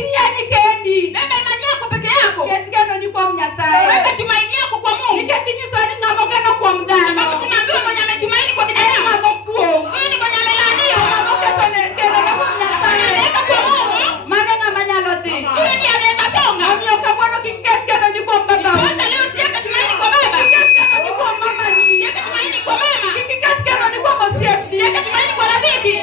tini yani kendi. Beba imani yako peke yako. Ketigano ni kwa Nyasaye. Weka tumaini yako kwa Mungu. Niketini swali ngamogana kwa mdano. Sababu tunaambiwa mwenye ametumaini kwa binadamu. Ngamokuo. Huyu ni mwenye amelaaniwa. Ngamoketone kene kwa Nyasaye. Weka kwa Mungu. Maana ngamanyalo thi. Huyu ndiye anaweza songa. Amio kabwano kiketigano ni kwa baba. Sasa leo siweka tumaini kwa baba. Kiketigano ni kwa mama ni. Siweka tumaini kwa mama. Kiketigano ni kwa mosieti. Siweka tumaini kwa rafiki.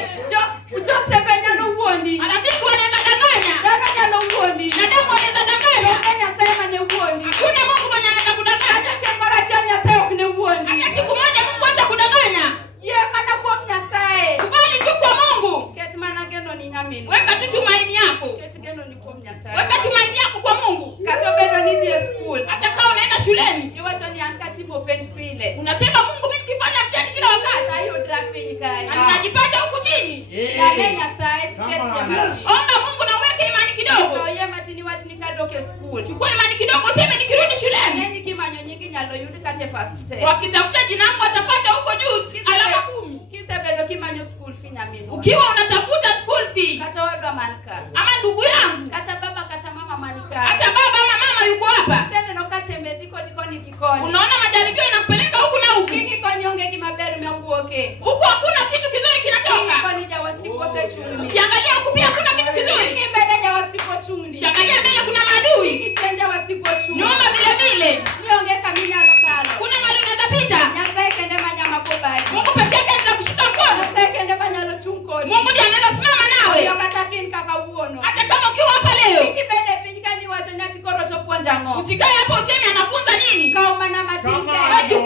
Joseph nyalo uoni. Marafiki wanaweza danganya. Dada nyalo uoni. Binadamu wanaweza danganya. Kenya sema ni uoni. Hakuna Mungu mwenye anaweza kudanganya. Chembara chanya sema ni uoni. Hata siku moja Mungu hatakudanganya. Ye mana kwa Nyasaye. Kubali tu kwa Mungu. Keti mana geno ni nyamini. Weka tu tumaini yako. Keti geno ni kwa Nyasaye. Weka tumaini yako kwa Mungu. Kato bedo ni die school. Hata kama unaenda shuleni. Iwacho ni ankati mo bench pile. Unasema Mungu mimi nikifanya mtihani kila wakati. Ayo drag pinyi kai. Anajipata huku chini. Dada Nyasaye tiketi ya mati. Omba Mungu na uweke imani kidogo. Ye matini wach ni kadoke school. Chukua imani kidogo useme nikirudi shuleni. Neni kimanyo nyingi nyalo yudi kate first term. Wakitafuta jina langu watapata huko juu alama 10. Kise bedo kimanyo school fee nyamini. Ukiwa unatafuta school fee. Kata wadwa manka. Ama ndugu yangu. Kata baba kata mama manika. Hata baba ama mama yuko hapa. Tena no katembe diko ni kikoni. Unaona majaribio inakupeleka huku na huku. Kiki koni onge ki maber mekuoke. Huko hakuna kitu kizuri kinatoka. Kiki koni jawasiko se chungni. Ukiangalia huku pia hakuna kitu kizuri. Kiki mbele jawasiko chungni. Ukiangalia mbele kuna maadui. Kiki chenja wasiko chungni. Nyuma vile vile. Nionge kamina lokalo. Kuna mali unaweza pita. Nyasaye kende manyama kobai. Mungu pekee yake anaweza kushika mkono. Nyasaye kende manyalo chungkoni. Mungu ndiye anaweza simama nawe. Yo katakin kaka uono. Hata kama ukiwa hapa leo. Kiki bende pinyika ni wacho nyati koro to puonja ngo. Usikae hapo useme anafunza nini? Kauma na matinke. Watu